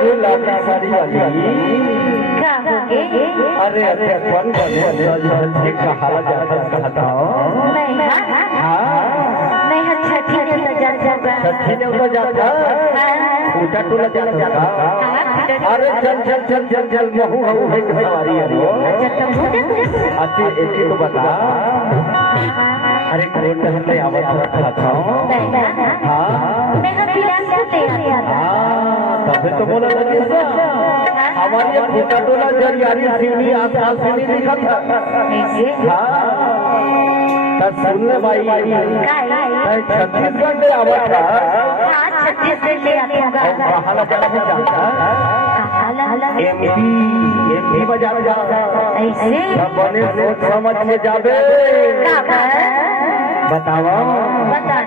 गुलाबी साड़ी वाली क्या हो गए? अरे अरे कौन बने एक कहाला जाता कहता मैं छठी ने तो जाता छठी ने तो जाता उठा टोला जाता अरे चल चल चल चल चल महू हऊ है सवारी है अच्छी एक तो बता अरे कौन टहले आवाज खाता हाँ मैं बिलास से ले आता तब तो बोला लगे हमारी उठा टोला जरियारी सीढ़ी आसपास सीढ़ी दिखा था हाँ सुनने भाई छत्तीसगढ़ में आवाज था छत्तीसगढ़ ले आता कहाला जाता एमपी बाजार जाता ऐसे बने सोच समझ के जाबे बतावा बता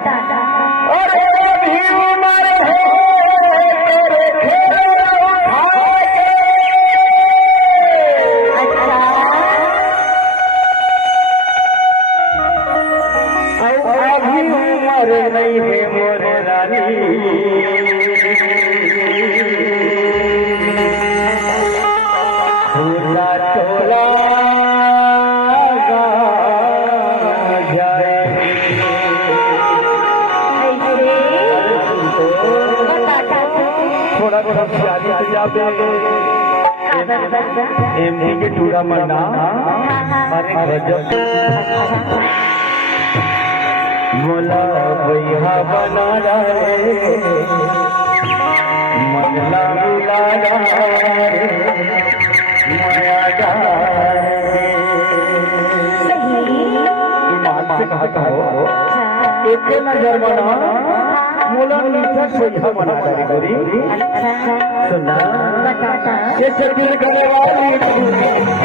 अरे भी उमर है नहीं है मोरे रानी खुला टोला जाए थोड़ा थोड़ा प्यारी एमपी के टूड़ा मरना अरे गजब मोला भैया बना रे मनला मिला माया ईमान से कहता हो एक नजर बना मोला नीचा भैया बना रे गोरी सुना ये चली गले वाली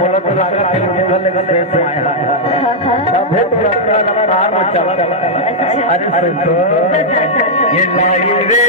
बोला तो लगा निकल निकल रेस में आया तबे तो रास्ता लगातार में चला अरे सुन तो ये नई रे